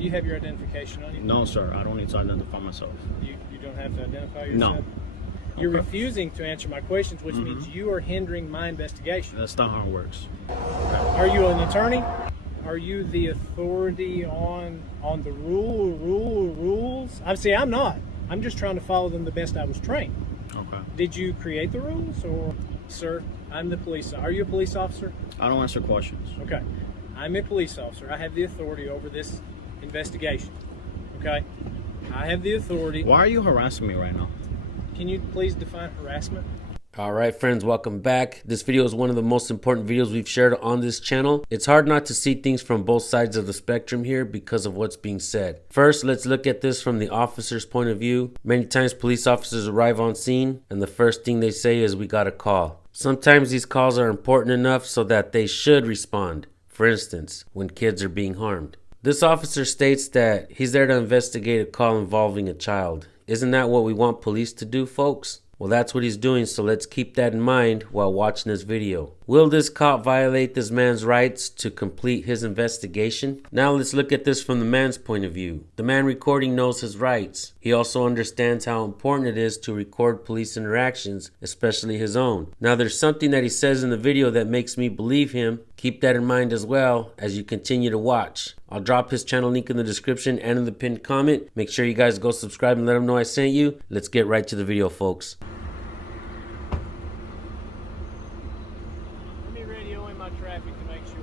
Do you have your identification on you? No, sir. I don't need to identify myself. You don't have to identify yourself? No. You're Okay. refusing to answer my questions, which means you are hindering my investigation. That's not how it works. Are you an attorney? Are you the authority on the rules? I'm not. I'm just trying to follow them the best I was trained. Okay. Did you create the rules, or, sir? I'm the police. Are you a police officer? I don't answer questions. Okay. I'm a police officer. I have the authority over this investigation. Okay. I have the authority. Why are you harassing me right now? Can you please define harassment? All right, friends, welcome back. This video is one of the most important videos we've shared on this channel. It's hard not to see things from both sides of the spectrum here because of what's being said. First, let's look at this from the officer's point of view. Many times police officers arrive on scene and the first thing they say is, "We got a call." Sometimes these calls are important enough so that they should respond. For instance, when kids are being harmed. This officer states that he's there to investigate a call involving a child. Isn't that what we want police to do, folks? Well, that's what he's doing, so let's keep that in mind while watching this video. Will this cop violate this man's rights to complete his investigation? Now let's look at this from the man's point of view. The man recording knows his rights. He also understands how important it is to record police interactions, especially his own. Now there's something that he says in the video that makes me believe him. Keep that in mind as well as you continue to watch. I'll drop his channel link in the description and in the pinned comment. Make sure you guys go subscribe and let him know I sent you. Let's get right to the video, folks. Let me radio in my traffic to make sure.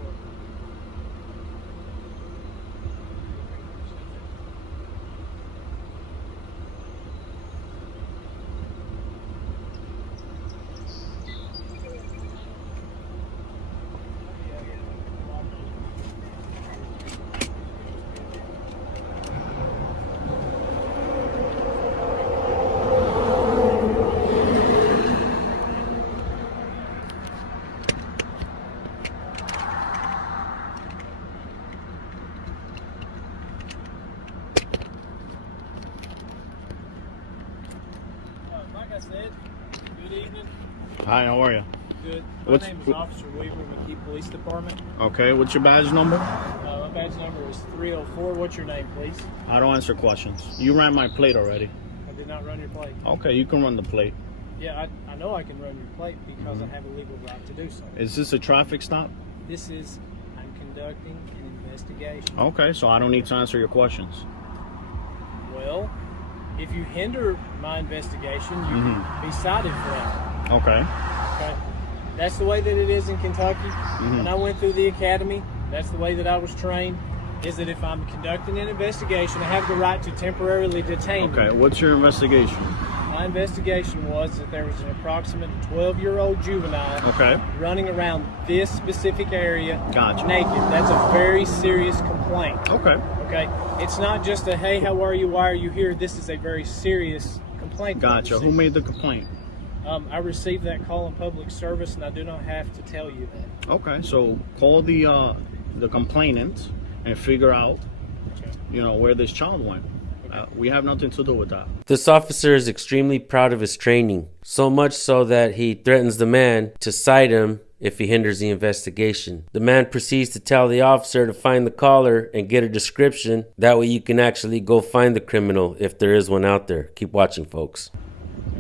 Like I said, good evening. Hi, how are you? Good. My name is Officer Weaver, McKee Police Department. Okay, what's your badge number? My badge number is 304. What's your name, please? I don't answer questions. You ran my plate already. I did not run your plate. Okay, you can run the plate. Yeah, I know I can run your plate because I have a legal right to do so. Is this a traffic stop? I'm conducting an investigation. Okay, so I don't need to answer your questions. Well, if you hinder my investigation, you can be cited for that. Okay. Okay? That's the way that it is in Kentucky. When I went through the academy, that's the way that I was trained, is that if I'm conducting an investigation, I have the right to temporarily detain you. Okay, what's your investigation? My investigation was that there was an approximate 12-year-old juvenile running around this specific area naked. That's a very serious complaint. Okay. Okay? It's not just a, hey, how are you, why are you here? This is a very serious complaint. Gotcha. Who made the complaint? I received that call in public service, and I do not have to tell you that. Okay, so call the complainant and figure out, where this child went. We have nothing to do with that. This officer is extremely proud of his training, so much so that he threatens the man to cite him if he hinders the investigation. The man proceeds to tell the officer to find the caller and get a description. That way you can actually go find the criminal if there is one out there. Keep watching, folks.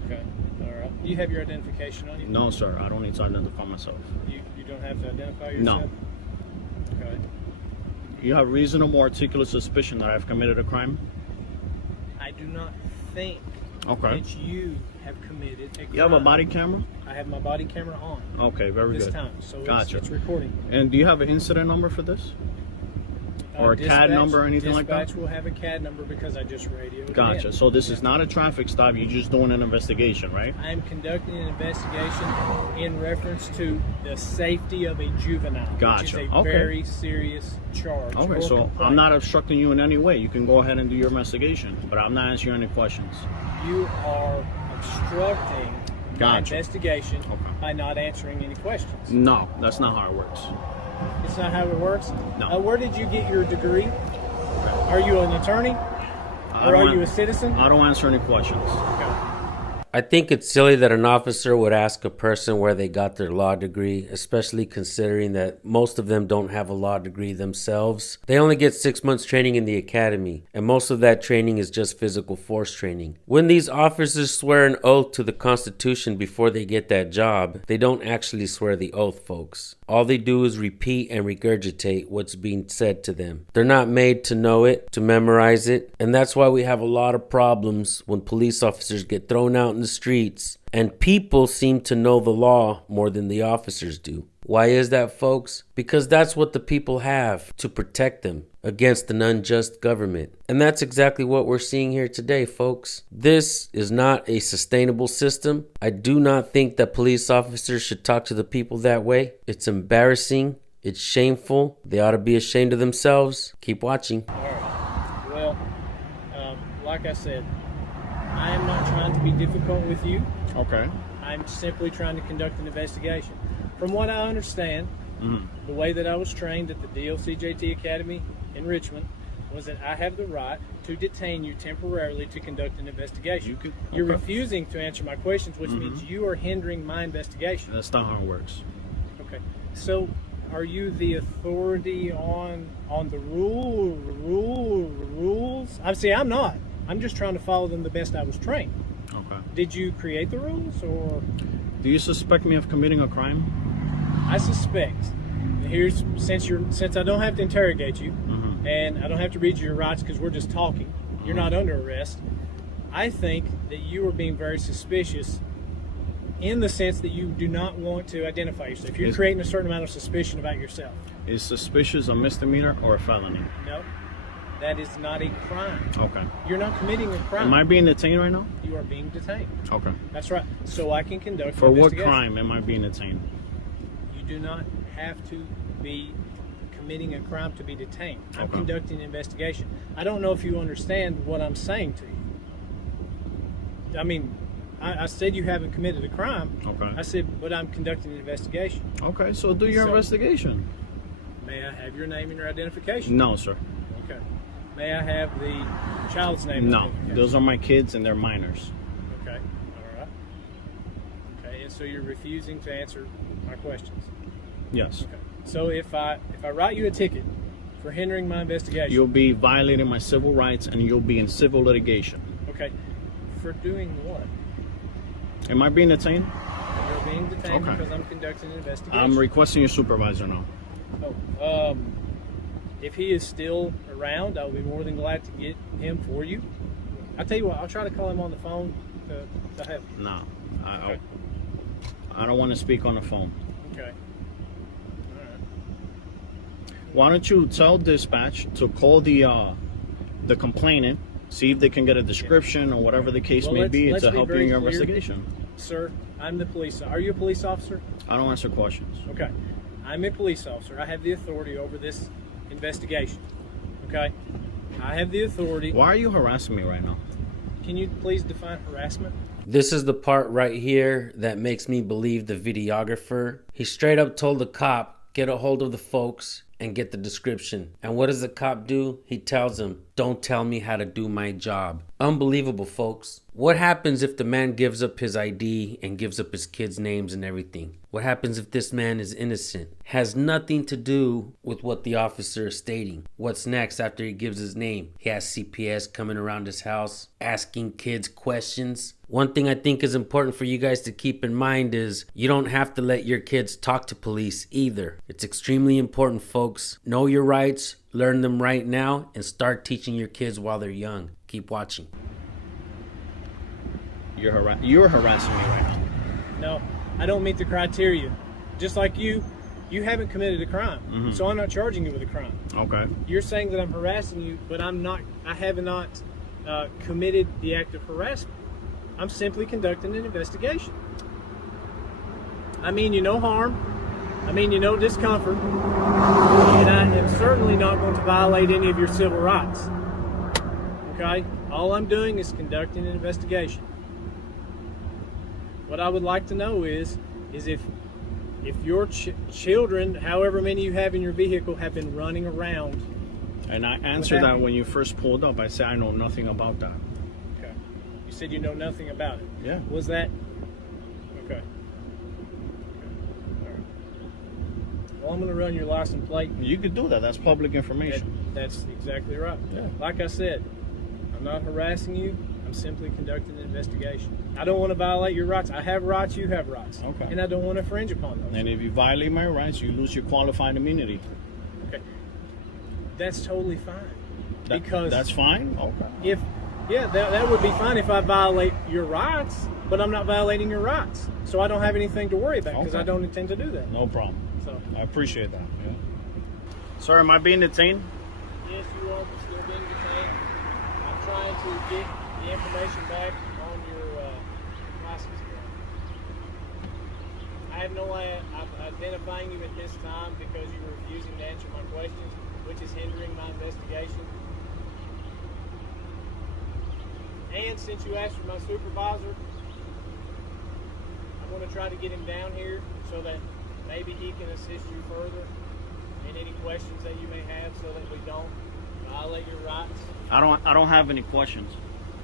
Okay, all right. Do you have your identification on you? No, sir. I don't need to identify myself. You don't have to identify yourself? No. Okay. You have reasonable articulate suspicion that I've committed a crime? I do not think Okay. that you have committed a crime. You have a body camera? I have my body camera on. Okay, very this good. time, so Gotcha. it's recording. And do you have an incident number for this? Or a CAD number or anything like that? Dispatch will have a CAD number because I just radioed Gotcha. it in. So this is not a traffic stop. You're just doing an investigation, right? I am conducting an investigation in reference to the safety of a juvenile, which is a very serious charge. Okay, so I'm not obstructing you in any way. You can go ahead and do your investigation, but I'm not answering any questions. You are obstructing my investigation by not answering any questions. No, that's not how it works. It's not how it works? No. Where did you get your degree? Are you an attorney? Or are you a citizen? I don't answer any questions. Okay. I think it's silly that an officer would ask a person where they got their law degree, especially considering that most of them don't have a law degree themselves. They only get 6 months training in the academy, and most of that training is just physical force training. When these officers swear an oath to the Constitution before they get that job, they don't actually swear the oath, folks. All they do is repeat and regurgitate what's being said to them. They're not made to know it, to memorize it, and that's why we have a lot of problems when police officers get thrown out in the streets and people seem to know the law more than the officers do. Why is that, folks? Because that's what the people have to protect them against an unjust government. And that's exactly what we're seeing here today, folks. This is not a sustainable system. I do not think that police officers should talk to the people that way. It's embarrassing. It's shameful. They ought to be ashamed of themselves. Keep watching. All right. Well, like I said, I am not trying to be difficult with you. Okay. I'm simply trying to conduct an investigation. From what I understand, the way that I was trained at the DLCJT Academy in Richmond was that I have the right to detain you temporarily to conduct an investigation. You're refusing to answer my questions, which means you are hindering my investigation. That's not how it works. Okay. So, are you the authority on the rules? I'm not. I'm just trying to follow them the best I was trained. Okay. Did you create the rules, or? Do you suspect me of committing a crime? I suspect. Since I don't have to interrogate you, and I don't have to read you your rights because we're just talking. You're not under arrest. I think that you are being very suspicious in the sense that you do not want to identify yourself. You're creating a certain amount of suspicion about yourself. Is suspicious a misdemeanor or a felony? No, that is not a crime. Okay. You're not committing a crime. Am I being detained right now? You are being detained. Okay. That's right. So I can conduct For an what investigation. crime am I being detained? You do not have to be committing a crime to be detained. I'm Okay. conducting an investigation. I don't know if you understand what I'm saying to you. I mean, I said you haven't committed a crime. Okay. I said, but I'm conducting an investigation. Okay, so do your investigation. May I have your name and your identification? No, sir. Okay. May I have the child's name? and No, identification? those are my kids and they're minors. Okay. All right. Okay, and so you're refusing to answer my questions. Yes. Okay. So if I write you a ticket for hindering my investigation, You'll be violating my civil rights and you'll be in civil litigation. okay, for doing what? Am I being detained? You're being detained Okay. because I'm conducting an investigation. I'm requesting your supervisor now. If he is still around, I'll be more than glad to get him for you. I'll tell you what, I'll try to call him on the phone to help you. No, I don't want to speak on the phone. Okay. Why don't you tell dispatch to call the complainant, see if they can get a description or whatever the case may be let's to be help you very in your clear. investigation. Sir, I'm the police. Are you a police officer? I don't answer questions. Okay. I'm a police officer. I have the authority over this investigation. Okay? I have the authority. Why are you harassing me right now? Can you please define harassment? This is the part right here that makes me believe the videographer. He straight up told the cop, get a hold of the folks and get the description. And what does the cop do? He tells him, don't tell me how to do my job. Unbelievable, folks. What happens if the man gives up his ID and gives up his kids' names and everything? What happens if this man is innocent? Has nothing to do with what the officer is stating. What's next after he gives his name? He has CPS coming around his house, asking kids questions. One thing I think is important for you guys to keep in mind is you don't have to let your kids talk to police either. It's extremely important, folks. Know your rights, learn them right now, and start teaching your kids while they're young. Keep watching. You're harassing me right now. No, I don't meet the criteria. Just like you haven't committed a crime. So I'm not charging you with a crime. Okay. You're saying that I'm harassing you, but I have not committed the act of harassment. I'm simply conducting an investigation. I mean you no harm. I mean you no discomfort. And I am certainly not going to violate any of your civil rights. Okay? All I'm doing is conducting an investigation. What I would like to know is if your children, however many you have in your vehicle, have been running around. And I answered that when you first pulled up. I said I know nothing about that. Okay. You said you know nothing about it. Yeah. Was that okay? All right. Well, I'm going to run your license plate. You could do that. That's public information. That's exactly right. Yeah. Like I said, I'm not harassing you. I'm simply conducting an investigation. I don't want to violate your rights. I have rights, you have rights. Okay. And I don't want to infringe upon those. And if you violate my rights, you lose your qualified immunity. Okay. That's totally fine. Because that's fine? Okay. That would be fine if I violate your rights, but I'm not violating your rights. So I don't have anything to worry about because I don't intend to do that. No problem. So I appreciate that. Yeah. Sir, am I being detained? yes, you are still being detained. I'm trying to get the information back on your license. I have no way of identifying you at this time because you were refusing to answer my questions, which is hindering my investigation. And since you asked for my supervisor, I'm going to try to get him down here so that maybe he can assist you further in any questions that you may have so that we don't violate your rights. I don't have any questions.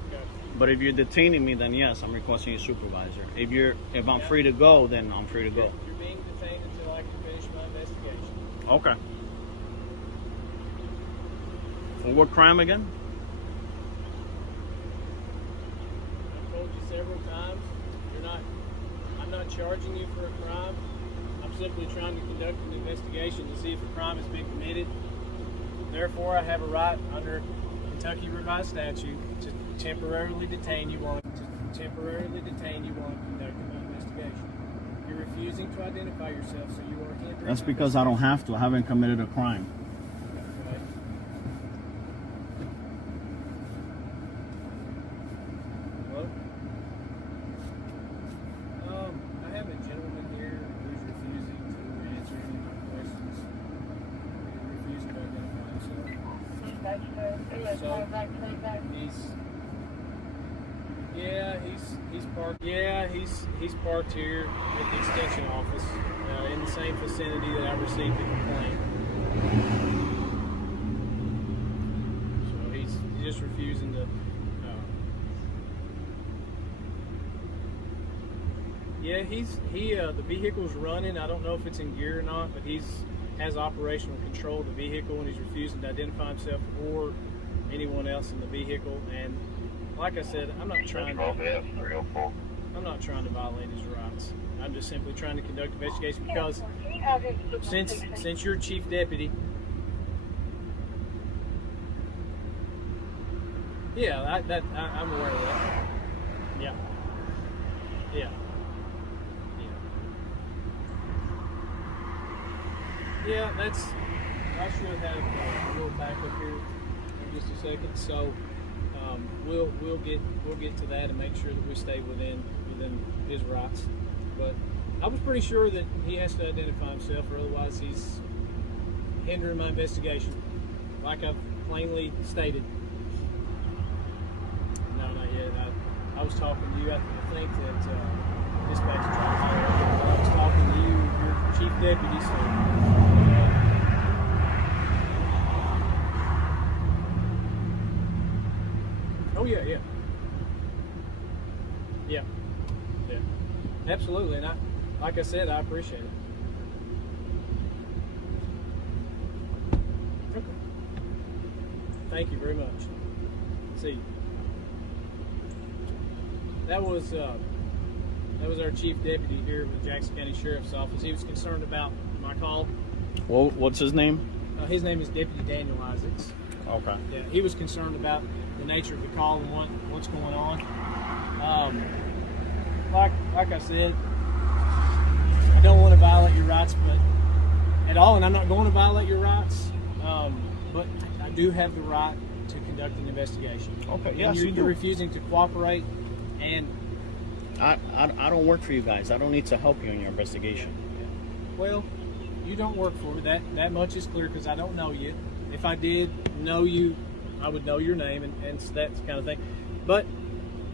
Okay. But if you're detaining me, then yes, I'm requesting a supervisor. If I'm free to go, then I'm free to go. You're being detained until I can finish my investigation. Okay. For what crime again? I've told you several times, I'm not charging you for a crime. I'm simply trying to conduct an investigation to see if a crime has been committed. Therefore, I have a right under Kentucky Revised Statute to temporarily detain you while conducting my investigation. You're refusing to identify yourself, so you are hindering. That's because I don't have to. I haven't committed a crime. Okay. Hello? I have a gentleman here who's refusing to answer any of my questions. He's refusing to identify himself. He's parked here at the extension office in the same vicinity that I received the complaint. So he's just refusing to. The vehicle's running. I don't know if it's in gear or not, but has operational control of the vehicle, and he's refusing to identify himself or anyone else in the vehicle. And like I said, I'm not trying to violate his rights. I'm just simply trying to conduct an investigation because since you're chief deputy, I'm aware of that. Yeah, I should have a little backup here in just a second. So we'll get to that and make sure that we stay within his rights. But I was pretty sure that he has to identify himself, or otherwise he's hindering my investigation, like I've plainly stated. No, not yet. I was talking to you. I think that dispatch driver. I was talking to you. You're chief deputy, so. Oh yeah. Absolutely, and like I said, I appreciate it. Okay. Thank you very much. See you. That was our chief deputy here with the Jackson County Sheriff's Office. He was concerned about my call. Well, what's his name? His name is Deputy Daniel Isaacs. Okay. Yeah, he was concerned about the nature of the call and what's going on. Like I said, I don't want to violate your rights, but at all, and I'm not going to violate your rights. But I do have the right to conduct an investigation. Okay. Yes, you're refusing to cooperate, and I don't work for you guys. I don't need to help you in your investigation. Well, you don't work for me. That much is clear because I don't know you. If I did know you, I would know your name and that kind of thing. But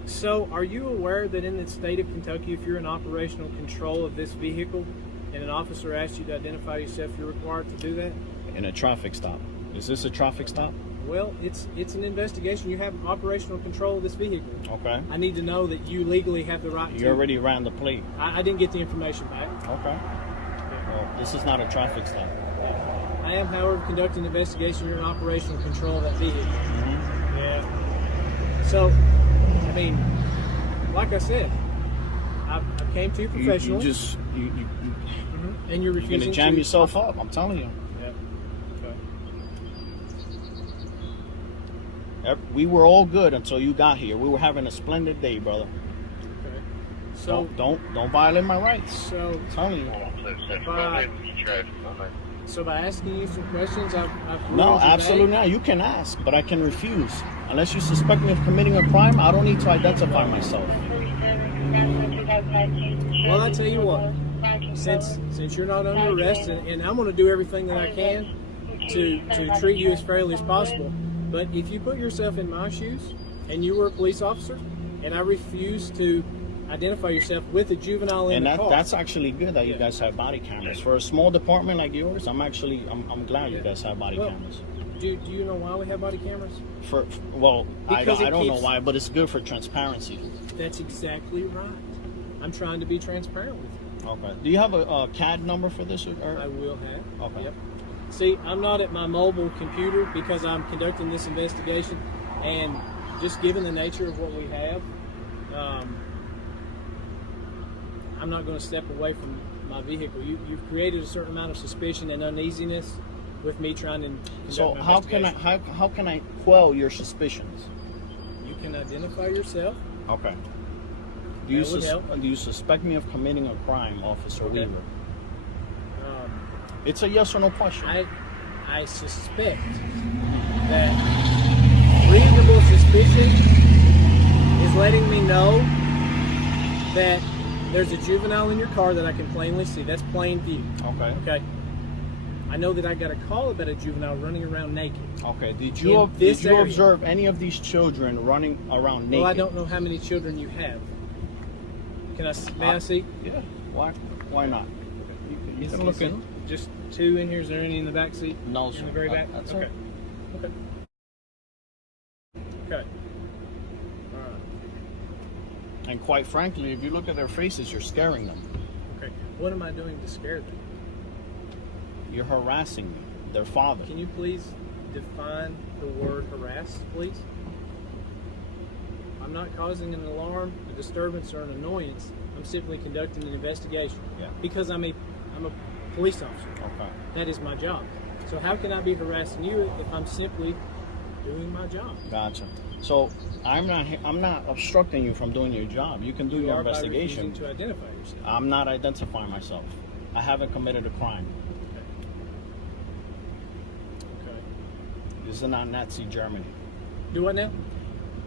so, are you aware that in the state of Kentucky, if you're in operational control of this vehicle and an officer asks you to identify yourself, you're required to do that? In a traffic stop. Is this a traffic stop? Well, it's an investigation. You have operational control of this vehicle. Okay. I need to know that you legally have the right to. You already ran the plate. I didn't get the information back. Okay. Well, this is not a traffic stop. I am, however, conducting an investigation. You're in operational control of that vehicle. Mm-hmm. Yeah. So, I mean, like I said, I came to you professional. You just and you're refusing. You're gonna jam yourself up. I'm telling you. Yeah. Okay. We were all good until you got here. We were having a splendid day, brother. Okay. So don't violate my rights. So I'm telling you. So by asking you some questions, I've No, absolutely not. You can ask, but I can refuse. Unless you suspect me of committing a crime, I don't need to identify myself. Well, I tell you what, since you're not under arrest, and I'm going to do everything that I can to treat you as fairly as possible, but if you put yourself in my shoes, and you were a police officer, and I refuse to identify yourself with a juvenile in the car. And that's actually good that you guys have body cameras. For a small department like yours, I'm glad you guys have body cameras. Do you know why we have body cameras? I don't know why, but it's good for transparency. That's exactly right. I'm trying to be transparent with you. Okay. Do you have a CAD number for this? I will have. Okay. Yep. See, I'm not at my mobile computer because I'm conducting this investigation, and just given the nature of what we have, I'm not going to step away from my vehicle. You've created a certain amount of suspicion and uneasiness with me trying to conduct So my how investigation. can I quell your suspicions? You can identify yourself. Okay. Do you suspect me of committing a crime, Officer Weaver? It's a yes or no question. I suspect that reasonable suspicion is letting me know that there's a juvenile in your car that I can plainly see. That's plain view. Okay. Okay. I know that I got a call about a juvenile running around naked. Okay. Did you observe any of these children running around naked? Well, I don't know how many children you have. May I see? Yeah. Why not? Okay. You can look in. Just two in here. Is there any in the back seat? No, sir. In the very back? That's okay. it. Okay. Okay. All right. And quite frankly, if you look at their faces, you're scaring them. Okay. What am I doing to scare them? You're harassing me, their father. Can you please define the word harass, please? I'm not causing an alarm, a disturbance, or an annoyance. I'm simply conducting an investigation. Yeah. Because I'm a police officer. Okay. That is my job. So how can I be harassing you if I'm simply doing my job? Gotcha. So I'm not obstructing you from doing your job. You can do your investigation. By refusing to identify yourself. I'm not identifying myself. I haven't committed a crime. Okay. This is not Nazi Germany. Do what now?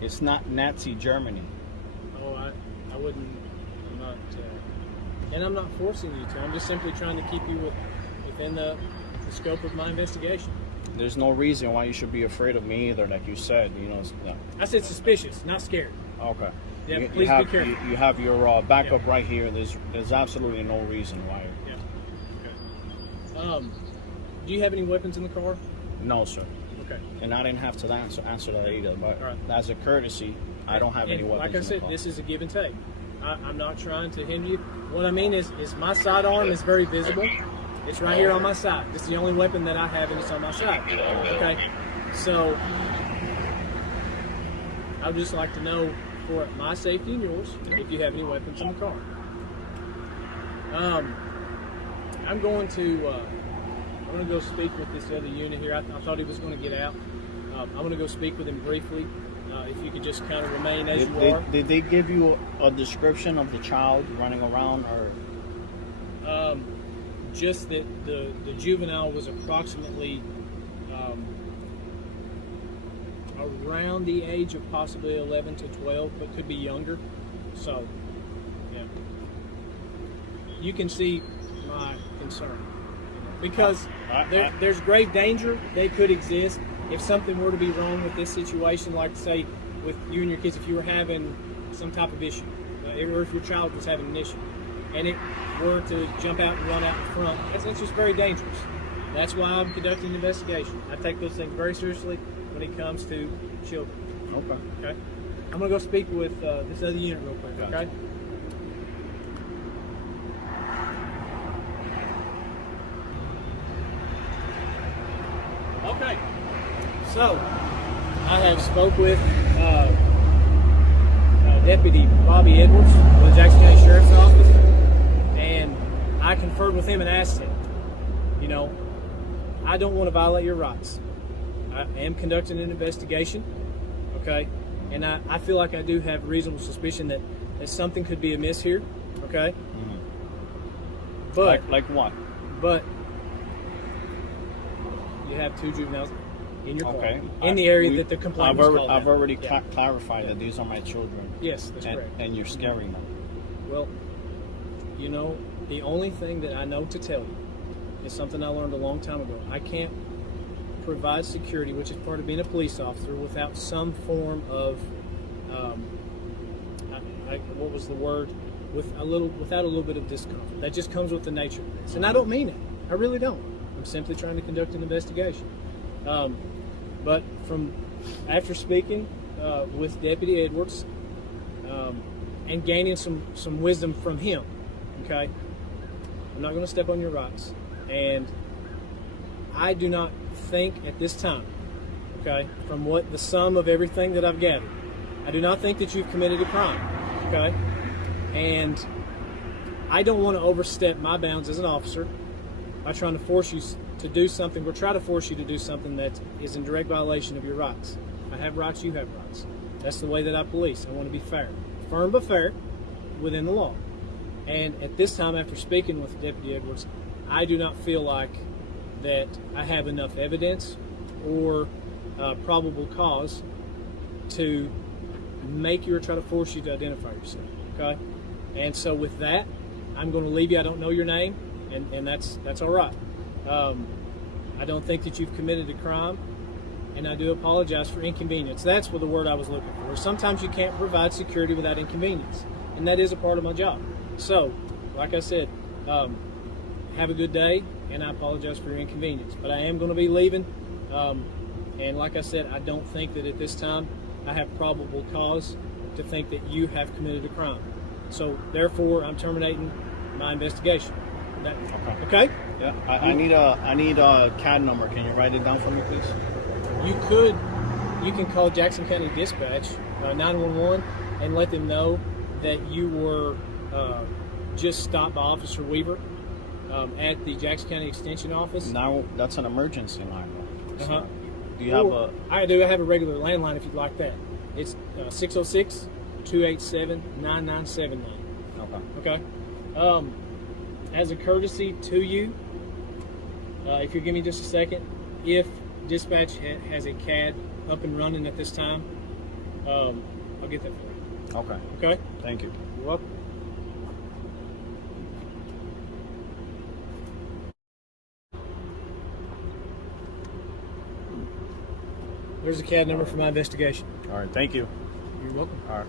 It's not Nazi Germany. Oh, I wouldn't. I'm not. And I'm not forcing you to. I'm just simply trying to keep you within the scope of my investigation. There's no reason why you should be afraid of me either, like you said. No. I said suspicious, not scared. Okay. Yeah, you please have, be careful. You have your backup right here. There's absolutely no reason why. Yeah. Okay. Do you have any weapons in the car? No, sir. Okay. And I didn't have to answer that either. But right. As a courtesy, I don't have any weapons. Like I said, in the car. this is a give and take. I'm not trying to hinder you. What I mean is my sidearm is very visible. It's right here on my side. This is the only weapon that I have, and it's on my side. Okay. So I would just like to know, for my safety and yours, if you have any weapons in the car. I'm going to go speak with this other unit here. I thought he was going to get out. I'm going to go speak with him briefly. If you could just kind of remain as you are. Did they give you a description of the child running around, or? Just that the juvenile was approximately around the age of possibly 11 to 12, but could be younger. So, yeah. You can see my concern. Because there's grave danger that could exist if something were to be wrong with this situation, like say with you and your kids, if you were having some type of issue, or if your child was having an issue, and it were to jump out and run out in front, that's just very dangerous. That's why I'm conducting an investigation. I take those things very seriously when it comes to children. Okay. I'm gonna go speak with this other unit real quick. Gotcha. Okay. Okay. So I have spoke with Deputy Bobby Edwards with the Jackson County Sheriff's Office, and I conferred with him and asked him, you know, I don't want to violate your rights. I am conducting an investigation, okay, and I feel like I do have reasonable suspicion that something could be amiss here, okay. Mm-hmm. But like what? But you have 2 juveniles in your car, Okay. in the area that the complaint was called I've out. already Yeah. clarified that these are my children. Yes, that's correct. And you're scaring them. Well, you know, the only thing that I know to tell you is something I learned a long time ago. I can't provide security, which is part of being a police officer, without some form of, what was the word? Without a little bit of discomfort. That just comes with the nature of this. And I don't mean it. I really don't. I'm simply trying to conduct an investigation. But after speaking with Deputy Edwards and gaining some wisdom from him, okay, I'm not going to step on your rights. And I do not think at this time, okay, from what the sum of everything that I've gathered, I do not think that you've committed a crime, okay? And I don't want to overstep my bounds as an officer by trying to force you to do something, or try to force you to do something that is in direct violation of your rights. I have rights, you have rights. That's the way that I police. I want to be fair. Firm but fair within the law. And at this time, after speaking with Deputy Edwards, I do not feel like that I have enough evidence or probable cause to make you or try to force you to identify yourself, okay? And so with that, I'm going to leave you. I don't know your name, and that's all right. I don't think that you've committed a crime, and I do apologize for inconvenience. That's what the word I was looking for. Sometimes you can't provide security without inconvenience, and that is a part of my job. So, like I said, have a good day, and I apologize for your inconvenience. But I am going to be leaving, and like I said, I don't think that at this time I have probable cause to think that you have committed a crime. So, therefore, I'm terminating my investigation. Okay? Yeah. I need a CAD number. Can you write it down for me, please? You can call Jackson County Dispatch 911 and let them know that you were just stopped by Officer Weaver at the Jackson County Extension Office. Now that's an emergency line. Uh-huh. Do you have a? I do. I have a regular landline if you'd like that. It's 606-287-9979. Okay. Okay. As a courtesy to you, if you give me just a second, if dispatch has a CAD up and running at this time, I'll get that for you. Okay. Okay? Thank you. You're welcome. There's a CAD number for my investigation. All right. Thank you. You're welcome. All right.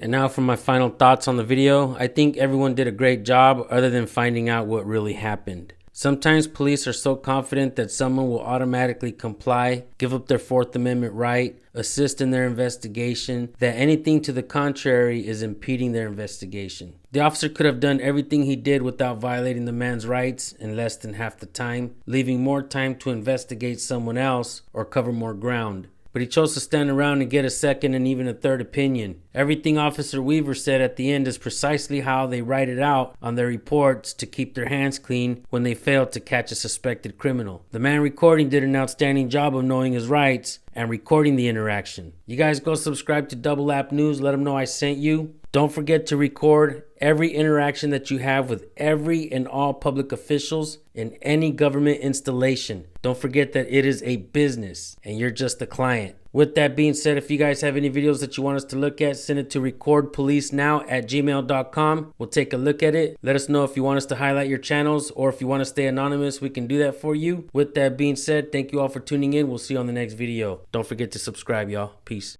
And now for my final thoughts on the video. I think everyone did a great job other than finding out what really happened. Sometimes police are so confident that someone will automatically comply, give up their Fourth Amendment right, assist in their investigation, that anything to the contrary is impeding their investigation. The officer could have done everything he did without violating the man's rights in less than half the time, leaving more time to investigate someone else or cover more ground. But he chose to stand around and get a second and even a third opinion. Everything Officer Weaver said at the end is precisely how they write it out on their reports to keep their hands clean when they fail to catch a suspected criminal. The man recording did an outstanding job of knowing his rights and recording the interaction. You guys go subscribe to Double App News, let them know I sent you. Don't forget to record every interaction that you have with every and all public officials in any government installation. Don't forget that it is a business and you're just a client. With that being said, if you guys have any videos that you want us to look at, send it to recordpolicenow@gmail.com. We'll take a look at it. Let us know if you want us to highlight your channels, or if you want to stay anonymous, we can do that for you. With that being said, thank you all for tuning in. We'll see you on the next video. Don't forget to subscribe, y'all. Peace.